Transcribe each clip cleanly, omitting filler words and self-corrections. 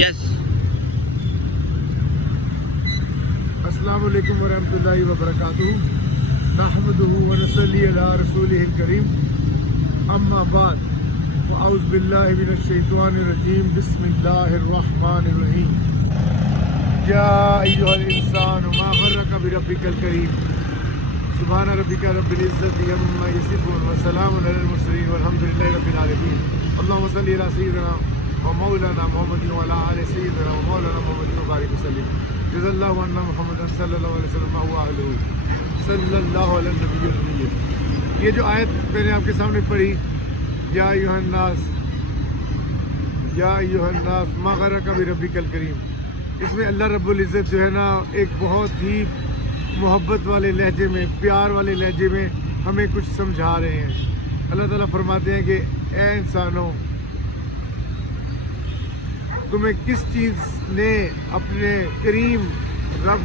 Yes. السلام علیکم ورحمۃ اللہ وبرکاتہ نحمدہ ونصلی علی رسولہ الکریم اما بعد فاعوذ باللہ من الشیطان الرجیم بسم اللہ الرحمن الرحیم یا ایھا الانسان ما غرک بربک الکریم سبحان ربک رب العزۃ عما یصفون وسلام علی المرسلین والحمد للہ رب العالمین اللہم صلی علی سیدنا ومولانا محمد وعلی آل سیدنا ومولانا محمد وبارک وسلم جزا اللہ عنا محمد صلی اللہ علیہ وسلم صلی اللہ علیہ نبی النبی. یہ جو آیت میں نے آپ کے سامنے پڑھی یا ایھا الناس ما غرک بربک الکریم، اس میں اللہ رب العزت جو ہے نا ایک بہت ہی محبت والے لہجے میں، پیار والے لہجے میں ہمیں کچھ سمجھا رہے ہیں. اللہ تعالیٰ فرماتے ہیں کہ اے انسانوں، تمہیں کس چیز نے اپنے کریم رب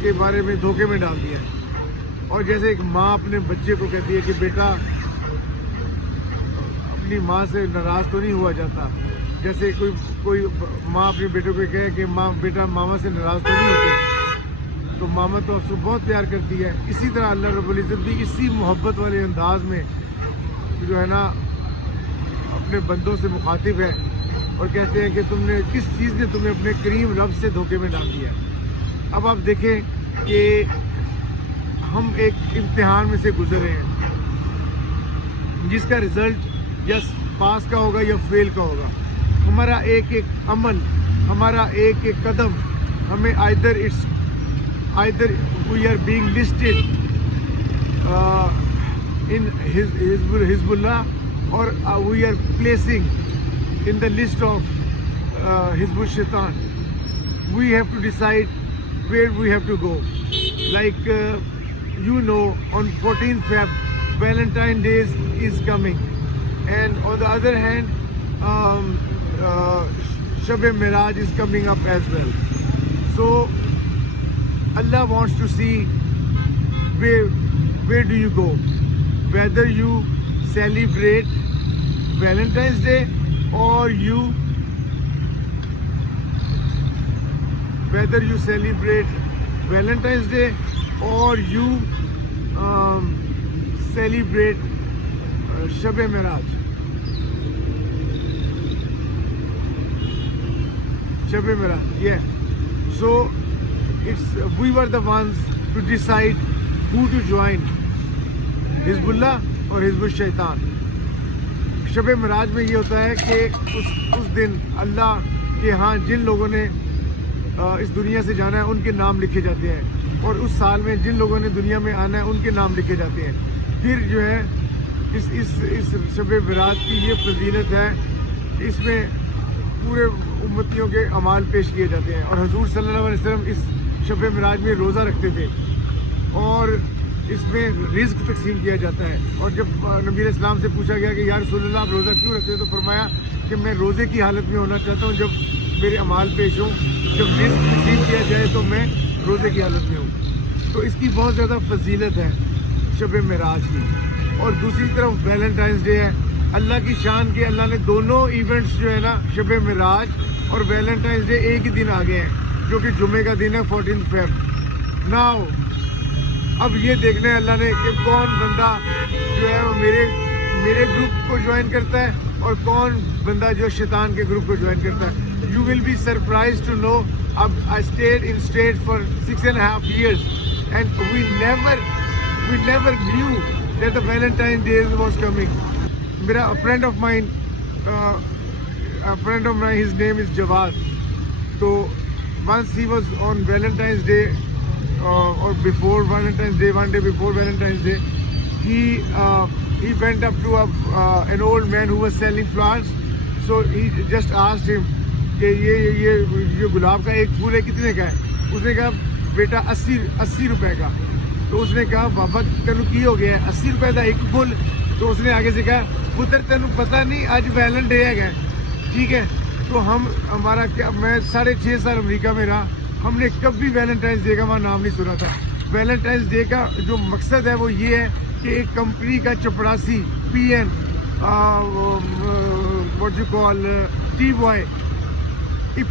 کے بارے میں دھوکے میں ڈال دیا ہے. اور جیسے ایک ماں اپنے بچے کو کہتی ہے کہ بیٹا، اپنی ماں سے ناراض تو نہیں ہوا جاتا، جیسے کوئی ماں اپنے بیٹے کو کہے کہ ماں بیٹا ماما سے ناراض تو نہیں ہوتے، تو ماما تو آپ سے بہت پیار کرتی ہے. اسی طرح اللہ رب العزت بھی اسی محبت والے انداز میں جو ہے نا اپنے بندوں سے مخاطب ہے اور کہتے ہیں کہ تم نے کس چیز نے تمہیں اپنے کریم رب سے دھوکے میں ڈال دیا ہے. اب آپ دیکھیں کہ ہم ایک امتحان میں سے گزر رہے ہیں جس کا رزلٹ یا پاس کا ہوگا یا فیل کا ہوگا. ہمارا ایک ایک عمل، ہمارا ایک ایک قدم ہمیں either we are being listed in Hizb Allah or we are placing in the list of Hizb Shaitan. We have to decide where we have to go. Like on 14th Feb, Valentine's Day is coming, and on the other hand, Shab-e-Miraj is coming up as well. So Allah wants to see where do you go, whether you celebrate Valentine's Day or whether you celebrate Valentine's Day or you celebrate Shab-e-Miraj. Shab-e-Miraj, yeah. So we were the ones to decide who to join, Hizbullah or Hizb Shaitan. شب معراج میں یہ ہوتا ہے کہ اس دن اللہ کے ہاں جن لوگوں نے اس دنیا سے جانا ہے ان کے نام لکھے جاتے ہیں، اور اس سال میں جن لوگوں نے دنیا میں آنا ہے ان کے نام لکھے جاتے ہیں. پھر جو ہے اس شب معراج کی یہ فضیلت ہے کہ اس میں پورے امتیوں کے اعمال پیش کیے جاتے ہیں. اور حضور صلی اللہ علیہ وسلم اس شب معراج میں روزہ رکھتے تھے اور اس میں رزق تقسیم کیا جاتا ہے. اور جب نبی علیہ السلام سے پوچھا گیا کہ یا رسول اللہ آپ روزہ کیوں رکھتے ہیں، تو فرمایا کہ میں روزے کی حالت میں ہونا چاہتا ہوں جب میرے اعمال پیش ہوں، جب رزق تقسیم کیا جائے تو میں روزے کی حالت میں ہوں. تو اس کی بہت زیادہ فضیلت ہے شب معراج کی. اور دوسری طرف ویلنٹائنس ڈے ہے. اللہ کی شان کے اللہ نے دونوں ایونٹس جو ہے نا شب معراج اور ویلنٹائنس ڈے ایک ہی دن آگے ہیں، جو کہ جمعے کا دن ہے 14th Feb. ناؤ اب یہ دیکھنا ہے اللہ نے کہ کون بندہ جو ہے وہ میرے گروپ کو جوائن کرتا ہے اور کون بندہ جو شیطان کے گروپ کو جوائن کرتا ہے. You will be surprised to know. اب I stayed in state for 6.5 years and we never knew that the Valentine day was coming. میرا friend of mine his name is Jawad. تو once he was on Valentine's day or before Valentine's Day, one day before Valentine's Day, he went up to an old man who was selling flowers. So he just asked him کہ یہ گلاب کا ایک پھول ہے کتنے کا ہے؟ اس نے کہا بیٹا 80 روپے کا. تو اس نے کہا بابا تینوں کی ہو گیا ہے 80 روپے کا ایک پھول؟ تو اس نے آگے سے کہا پتر تینوں پتہ نہیں آج ویلن ڈے ہے. ٹھیک ہے. تو ہمارا کیا، میں 6.5 سال امریکہ میں رہا، ہم نے کبھی ویلنٹائنس ڈے کا وہاں نام نہیں سنا تھا. ویلنٹائنس ڈے کا جو مقصد ہے وہ یہ ہے کہ ایک کمپنی کا چپڑاسی PN what you call tea boy if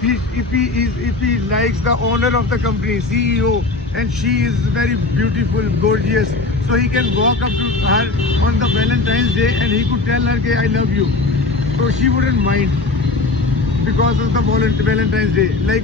he likes the owner of the company, CEO, and she is very beautiful, gorgeous, so he can walk up to her on the Valentine's Day and he could tell her that I love you. So she wouldn't mind because of the Valentine's Day. Like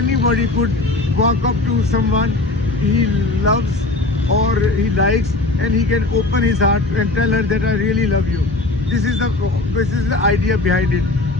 anybody could walk up to someone he loves or he likes and he can open his heart and tell her that I really love you. This is the idea behind it.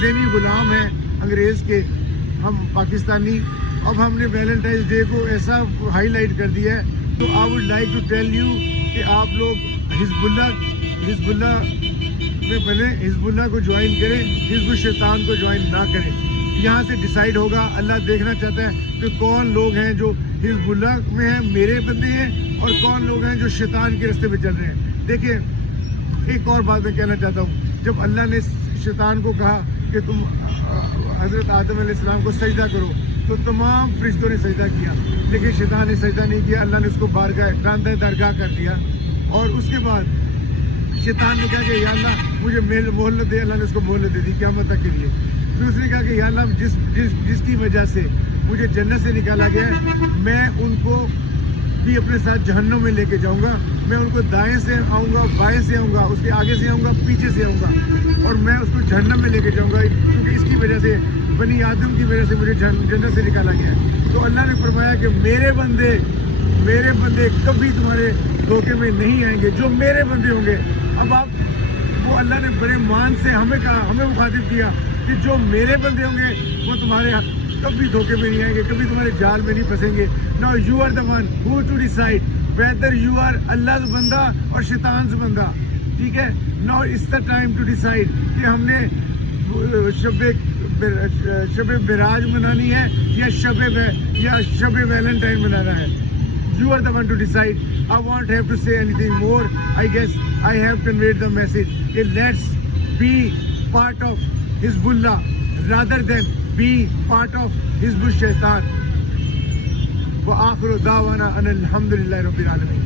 ذہنی غلام ہیں انگریز کے, ہم پاکستانی, اب ہم نے Valentines day کو ایسا ہائی لائٹ کر دیا ہے. تو I would like to tell you کہ آپ لوگ حزب اللہ میں بنے, حزب اللہ کو جوائن کریں, حزب الشیطان کو جوائن نہ کریں. یہاں سے ڈیسائیڈ ہوگا, اللہ دیکھنا چاہتا ہے کہ کون لوگ ہیں جو حزب اللہ میں ہیں, میرے بندے ہیں, اور کون لوگ ہیں جو شیطان کے راستے پہ چل رہے ہیں. دیکھیں ایک اور بات میں کہنا چاہتا ہوں, جب اللہ نے شیطان کو کہا کہ تم حضرت آدم علیہ السلام کو سجدہ کرو تو تمام فرشتوں نے سجدہ کیا, لیکن شیطان نے سجدہ نہیں کیا. اللہ نے اس کو راندہ درگاہ کر دیا. اور اس کے بعد شیطان نے کہا کہ یا اللہ مجھے مہلت دے. اللہ نے اس کو مہلت دے دی قیامت تک کے لیے. پھر اس نے کہا کہ یا اللہ جس کی وجہ سے مجھے جنت سے نکالا گیا ہے, میں ان کو بھی اپنے ساتھ جہنم میں لے کے جاؤں گا. میں ان کو دائیں سے آؤں گا, بائیں سے آؤں گا, اس کے آگے سے آؤں گا, پیچھے سے آؤں گا, اور میں اس کو جہنم میں لے کے جاؤں گا, کیونکہ اس کی وجہ سے بنی آدم کی وجہ سے مجھے جنت سے نکالا گیا ہے. تو اللہ نے فرمایا کہ میرے بندے کبھی تمہارے دھوکے میں نہیں آئیں گے, جو میرے بندے ہوں گے. اب آپ وہ اللہ نے بڑے مان سے ہمیں کہا, ہمیں مخاطب کیا کہ جو میرے بندے ہوں گے وہ تمہارے کبھی دھوکے میں نہیں آئیں گے, کبھی تمہارے جال میں نہیں پھنسیں گے. Now you are the one who to decide whether you are Allah's بندہ اور شیطان بندہ. ٹھیک ہے, now it's the time to decide کہ ہم نے شب معراج منانی ہے یا شب ویلنٹائن منانا ہے. You are the one to decide. I won't have to say anything more. I guess I have conveyed the message. Let's be part of Hizbullah rather than be part of Hizb al-Shaitan. وآخر دعوانا ان الحمد للہ رب العالمین.